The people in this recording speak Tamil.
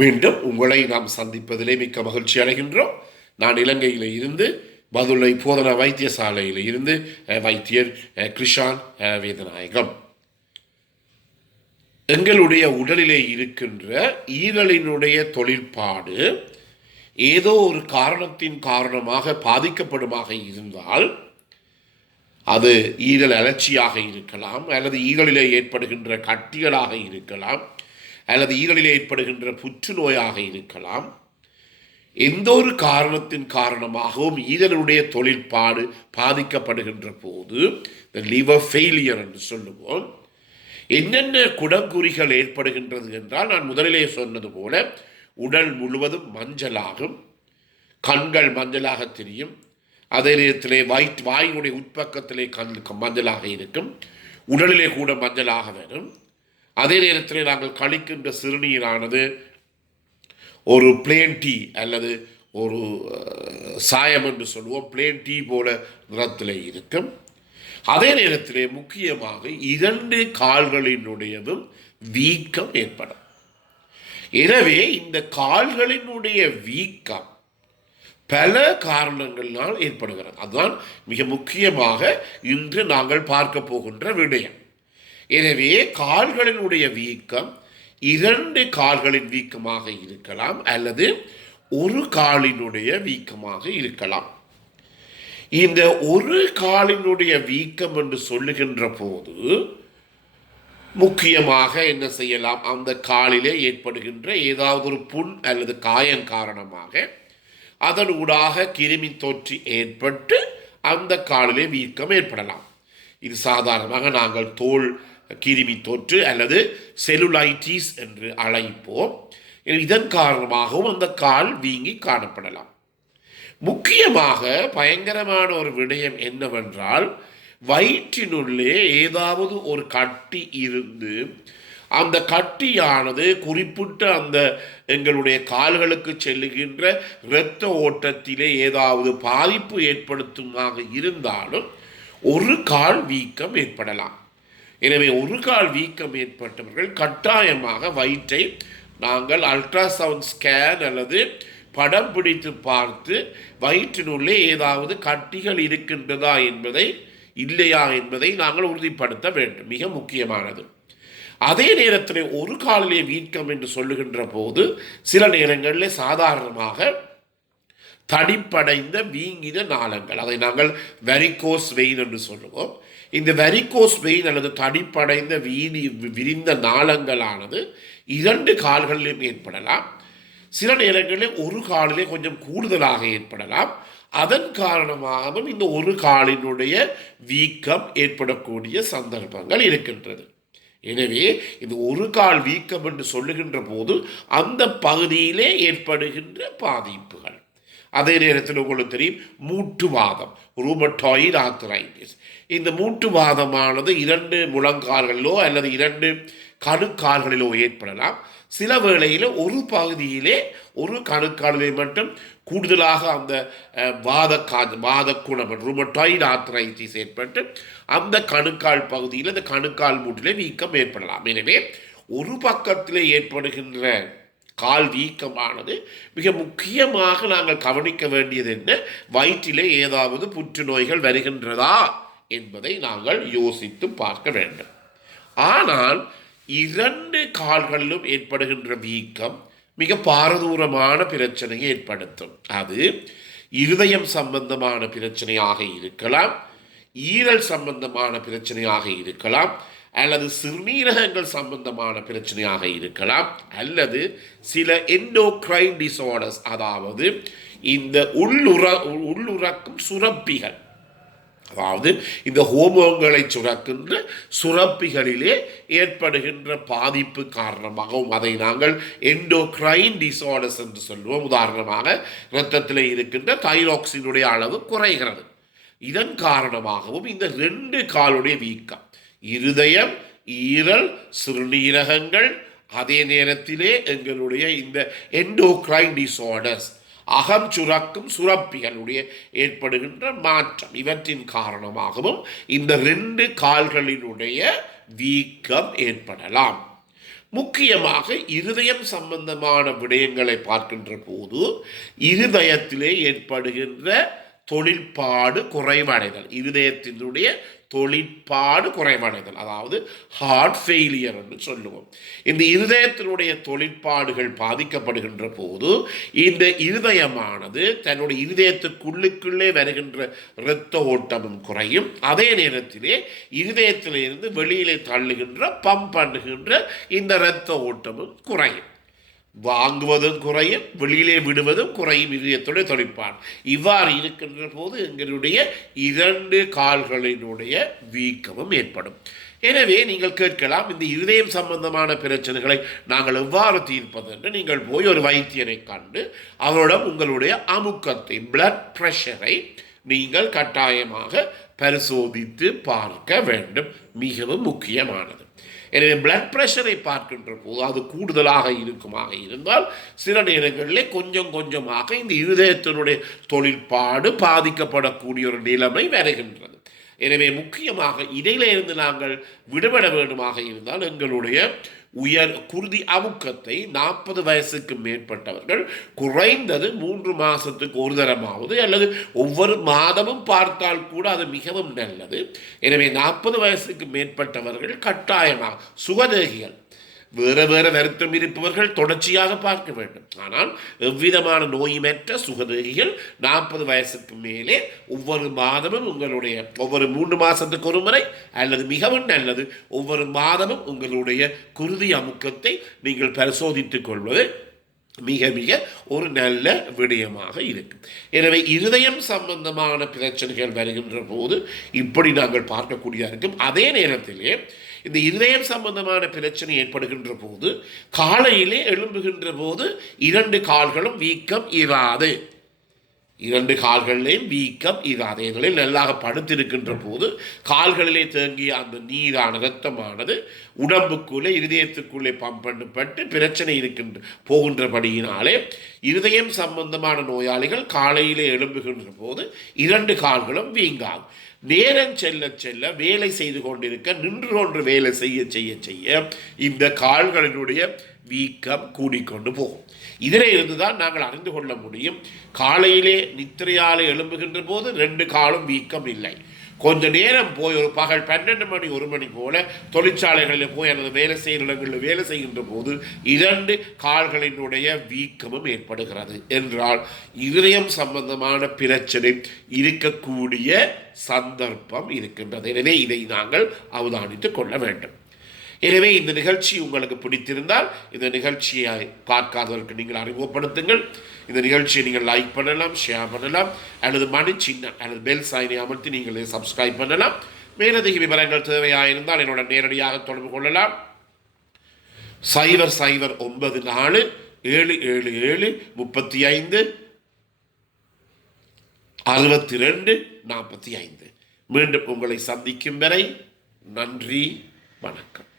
மீண்டும் உங்களை நாம் சந்திப்பதிலே மிக்க மகிழ்ச்சி அடைகின்றோம். நான் இலங்கையில் இருந்து பதுளை போதனா வைத்தியசாலையில் இருந்து வைத்தியர் கிருஷான் வேதநாயகம். எங்களுடைய உடலிலே இருக்கின்ற ஈரலினுடைய தொழிற்பாடு ஏதோ ஒரு காரணத்தின் காரணமாக பாதிக்கப்படுமாக இருந்தால் அது ஈரல் அழற்சியாக இருக்கலாம், அல்லது ஈரலிலே ஏற்படுகின்ற கட்டிகளாக இருக்கலாம், அல்லது ஈரலில் ஏற்படுகின்ற புற்றுநோயாக இருக்கலாம். எந்த ஒரு காரணத்தின் காரணமாகவும் ஈரலுடைய தொழிற்பாடு பாதிக்கப்படுகின்ற போது லிவர் ஃபெயிலியர் என்று சொல்லுவோம். என்னென்ன குடங்குறிகள் ஏற்படுகின்றது என்றால், நான் முதலிலே சொன்னது போல உடல் முழுவதும் மஞ்சளாகும், கண்கள் மஞ்சளாக தெரியும், அதே நேரத்திலே வாயினுடைய உட்பக்கத்திலே மஞ்சளாக இருக்கும், உடலிலே கூட மஞ்சளாக வரும். அதே நேரத்தில் நாங்கள் கழிக்கின்ற சிறுநீரானது ஒரு பிளேன் டீ அல்லது ஒரு சாயம் என்று சொல்லுவோம், பிளேன் டீ போல நிறத்தில் இருக்கும். அதே நேரத்திலே முக்கியமாக 2 கால்களினுடையதும் வீக்கம் ஏற்படும். எனவே இந்த கால்களினுடைய வீக்கம் பல காரணங்களால் ஏற்படுகிறது. அதுதான் மிக முக்கியமாக இன்று நாங்கள் பார்க்க போகின்ற விடயம். எனவே கால்களினுடைய வீக்கம் 2 கால்களின் வீக்கமாக இருக்கலாம், அல்லது ஒரு காலினுடைய வீக்கமாக இருக்கலாம். இந்த ஒரு காலினுடைய வீக்கம் என்று சொல்லுகின்ற போது முக்கியமாக என்ன செய்யலாம், அந்த காலிலே ஏற்படுகின்ற ஏதாவது ஒரு புண் அல்லது காயம் காரணமாக அதனூடாக கிருமி தொற்று ஏற்பட்டு அந்த காலிலே வீக்கம் ஏற்படலாம். இது சாதாரணமாக நாங்கள் தோல் கிருமி தொற்று அல்லது செலுலைட்டிஸ் என்று அழைப்போம். இதன் காரணமாகவும் அந்த கால் வீங்கி காணப்படலாம். முக்கியமாக பயங்கரமான ஒரு விடயம் என்னவென்றால், வயிற்றினுள்ளே ஏதாவது ஒரு கட்டி இருந்து அந்த கட்டியானது குறிப்பிட்ட அந்த எங்களுடைய கால்களுக்கு செல்லுகின்ற இரத்த ஓட்டத்திலே ஏதாவது பாதிப்பு ஏற்படுத்துமாக இருந்தாலும் ஒரு கால் வீக்கம் ஏற்படலாம். எனவே ஒரு கால் வீக்கம் ஏற்பட்டவர்கள் கட்டாயமாக வயிற்றை நாங்கள் அல்ட்ராசவுண்ட் ஸ்கேன் அல்லது படம் பிடித்து பார்த்து வயிற்றினுள்ளே ஏதாவது கட்டிகள் இருக்கின்றதா என்பதை இல்லையா என்பதை நாங்கள் உறுதிப்படுத்த வேண்டும். மிக முக்கியமானது. அதே நேரத்தில் ஒரு காலிலே வீக்கம் என்று சொல்லுகின்ற போது சில நேரங்களில் சாதாரணமாக தடிப்படைந்த வீங்கின நாளங்கள், அதை நாங்கள் வெரிகோஸ் வெயின் என்று சொல்லுவோம். இந்த வெரிகோஸ் வெயின் அல்லது தடிப்படைந்த விரிந்த நாளங்களானது 2 கால்களிலும் ஏற்படலாம். சில நேரங்களில் ஒரு காலிலே கொஞ்சம் கூடுதலாக ஏற்படலாம். அதன் காரணமாகவும் இந்த ஒரு காலினுடைய வீக்கம் ஏற்படக்கூடிய சந்தர்ப்பங்கள் இருக்கின்றது. எனவே இது ஒரு கால் வீக்கம் என்று சொல்லுகின்ற போது அந்த பகுதியிலே ஏற்படுகின்ற பாதிப்புகள். அதே நேரத்தில் உங்களுக்கு தெரியும், மூட்டுவாதம், ரூமட்டாய்டு ஆர்த்ரைட்டிஸ். இந்த மூட்டுவாதமானது 2 முழங்கால்களிலோ அல்லது 2 கணுக்கால்களிலோ ஏற்படலாம். சில வேளையில் ஒரு பகுதியிலே ஒரு கணுக்காலிலே மட்டும் கூடுதலாக அந்த வாதக்குணம் ரூமட்டாய்டு ஆர்த்ரைட்டிஸ் ஏற்பட்டு அந்த கணுக்கால் பகுதியில் அந்த கணுக்கால் மூட்டிலே வீக்கம் ஏற்படலாம். எனவே ஒரு பக்கத்திலே ஏற்படுகின்ற கால் வீக்கமானது மிக முக்கியமாக நாங்கள் கவனிக்க வேண்டியது என்ன, வயிற்றிலே ஏதாவது புற்றுநோய்கள் வருகின்றதா என்பதை நாங்கள் யோசித்து பார்க்க வேண்டும். ஆனால் 2 கால்களிலும் ஏற்படுகின்ற வீக்கம் மிக பாரதூரமான பிரச்சனையை ஏற்படுத்தும். அது இருதயம் சம்பந்தமான பிரச்சனையாக இருக்கலாம், ஈரல் சம்பந்தமான பிரச்சனையாக இருக்கலாம், அல்லது சிறுநீரகங்கள் சம்பந்தமான பிரச்சனையாக இருக்கலாம், அல்லது சில எண்டோக்ரைன் டிசார்டர்ஸ், அதாவது இந்த உள்ளுறக்கும் சுரப்பிகள், அதாவது இந்த ஹோமோன்களை சுரக்கின்ற சுரப்பிகளிலே ஏற்படுகின்ற பாதிப்பு காரணமாகவும் அதை நாங்கள் எண்டோக்ரைன் டிசார்டர்ஸ் என்று சொல்லுவோம். உதாரணமாக இரத்தத்தில் இருக்கின்ற தைராக்சினுடைய அளவு குறைகிறது. இதன் காரணமாகவும் இந்த 2 காலுடைய வீக்கம், இருதயம், ஈரல், சிறுநீரகங்கள், அதே நேரத்திலே எங்களுடைய இந்த எண்டோக்ரைன் டிசார்டர்ஸ், அகம் சுரக்கும் சுரப்பிகளுடைய ஏற்படுகின்ற மாற்றம், இவற்றின் காரணமாகவும் இந்த 2 கால்களினுடைய வீக்கம் ஏற்படலாம். முக்கியமாக இருதயம் சம்பந்தமான விடயங்களை பார்க்கின்ற போது இருதயத்திலே ஏற்படுகின்ற தொழிற்பாடு குறைவடைதல், இருதயத்தினுடைய தொழிற்பாடு குறைவடைதல், அதாவது ஹார்ட் ஃபெயிலியர் என்று சொல்லுவோம். இந்த இருதயத்தினுடைய தொழிற்பாடுகள் பாதிக்கப்படுகின்ற போது இந்த இருதயமானது தன்னுடைய இருதயத்துக்குள்ளுக்குள்ளே வருகின்ற இரத்த ஓட்டமும் குறையும். அதே நேரத்திலே இருதயத்திலிருந்து வெளியிலே தள்ளுகின்ற பம்ப் பண்ணுகின்ற இந்த இரத்த ஓட்டமும் குறையும். வாங்குவதும் குறையும், வெளியிலே விடுவதும் குறையும் இதயத்துடைய தொழிற்பாடு. இவ்வாறு இருக்கின்ற போது எங்களுடைய 2 கால்களினுடைய வீக்கமும் ஏற்படும். எனவே நீங்கள் கேட்கலாம், இந்த இருதயம் சம்பந்தமான பிரச்சனைகளை நாங்கள் எவ்வாறு தீர்ப்பது என்று. நீங்கள் போய் ஒரு வைத்தியரை கண்டு அவரிடம் உங்களுடைய அமுக்கத்தை, பிளட் பிரஷரை நீங்கள் கட்டாயமாக பரிசோதித்து பார்க்க வேண்டும். மிகவும் முக்கியமானது. எனவே பிளட் பிரஷரை பார்க்கின்ற போது அது கூடுதலாக இருக்குமாக இருந்தால் சில நேரங்களிலே கொஞ்சம் கொஞ்சமாக இந்த இருதயத்தினுடைய தொழிற்பாடு பாதிக்கப்படக்கூடிய ஒரு நிலைமை வருகின்றது. எனவே முக்கியமாக இடையிலிருந்து நாங்கள் விடுபட வேண்டுமாக இருந்தால் எங்களுடைய குருதி அமுக்கத்தை 40 வயசுக்கு மேற்பட்டவர்கள் குறைந்தது 3 மாதத்துக்கு ஒரு தரமாவது அல்லது ஒவ்வொரு மாதமும் பார்த்தால் கூட அது மிகவும் நல்லது. எனவே 40 வயசுக்கு மேற்பட்டவர்கள் கட்டாயமாக, சுகதேகிகள், வேறு வருத்தம் இருப்பவர்கள் தொடர்ச்சியாக பார்க்க வேண்டும். ஆனால் எவ்விதமான நோயுமற்ற சுகதேகிகள் 40 வயசுக்கு மேலே ஒவ்வொரு மாதமும் உங்களுடைய ஒவ்வொரு 3 மாதத்துக்கு ஒரு முறை அல்லது மிகவும் நல்லது ஒவ்வொரு மாதமும் உங்களுடைய குருதி அமுக்கத்தை நீங்கள் பரிசோதித்துக் கொள்வது மிக மிக ஒரு நல்ல விடயமாக இருக்கும். எனவே இருதயம் சம்பந்தமான பிரச்சனைகள் வருகின்ற போது இப்படி நாங்கள் பார்க்கக்கூடியதாக இருக்கும். அதே நேரத்திலே இந்த இருதயம் சம்பந்தமான பிரச்சனை ஏற்படுகின்ற போது காலையிலே எழும்புகின்ற போது 2 கால்களும் வீக்கம் இராது. 2 கால்களிலேயும் வீக்கம் இராது. இதில் நல்லாக படுத்திருக்கின்ற போது கால்களிலே தேங்கிய அந்த நீரான இரத்தமானது உடம்புக்குள்ளே இருதயத்துக்குள்ளே பம்ப் பண்ணப்பட்டு பிரச்சனை போகின்றபடியினாலே இருதயம் சம்பந்தமான நோயாளிகள் காலையிலே எழும்புகின்ற போது 2 கால்களும் வீங்காகும். நேரம் செல்ல செல்ல வேலை செய்து கொண்டிருக்க நின்று கொண்டு வேலை செய்ய செய்ய செய்ய இந்த கால்களினுடைய வீக்கம் கூடிக்கொண்டு போகும். இதில் இருந்துதான் நாங்கள் அறிந்து கொள்ள முடியும், காலையிலே நித்திரையாலே எழும்புகின்ற போது 2 காலும் வீக்கம் இல்லை. கொஞ்ச நேரம் போய் ஒரு பகல் 12 மணி 1 மணி போல தொழிற்சாலைகளில் போய் அல்லது வேலை செய்கிற இடங்களில் வேலை செய்கின்ற போது 2 கால்களினுடைய வீக்கமும் ஏற்படுகிறது என்றால் இருதயம் சம்பந்தமான பிரச்சனை இருக்கக்கூடிய சந்தர்ப்பம் இருக்கின்றது. எனவே இதை நாங்கள் அவதானித்துக் கொள்ள வேண்டும். எனவே இந்த நிகழ்ச்சி உங்களுக்கு பிடித்திருந்தால் இந்த நிகழ்ச்சியை பார்க்காதவருக்கு நீங்கள் அறிமுகப்படுத்துங்கள். இந்த நிகழ்ச்சியை நீங்கள் லைக் பண்ணலாம், ஷேர் பண்ணலாம், அல்லது மணி சின்ன அல்லது பெல் சைனை அமர்த்தி நீங்கள் சப்ஸ்கிரைப் பண்ணலாம். மேலதிக விவரங்கள் தேவையாயிருந்தால் என்னோட நேரடியாக தொடர்பு கொள்ளலாம். 0094 777 35 62 45. மீண்டும் உங்களை சந்திக்கும் வரை நன்றி, வணக்கம்.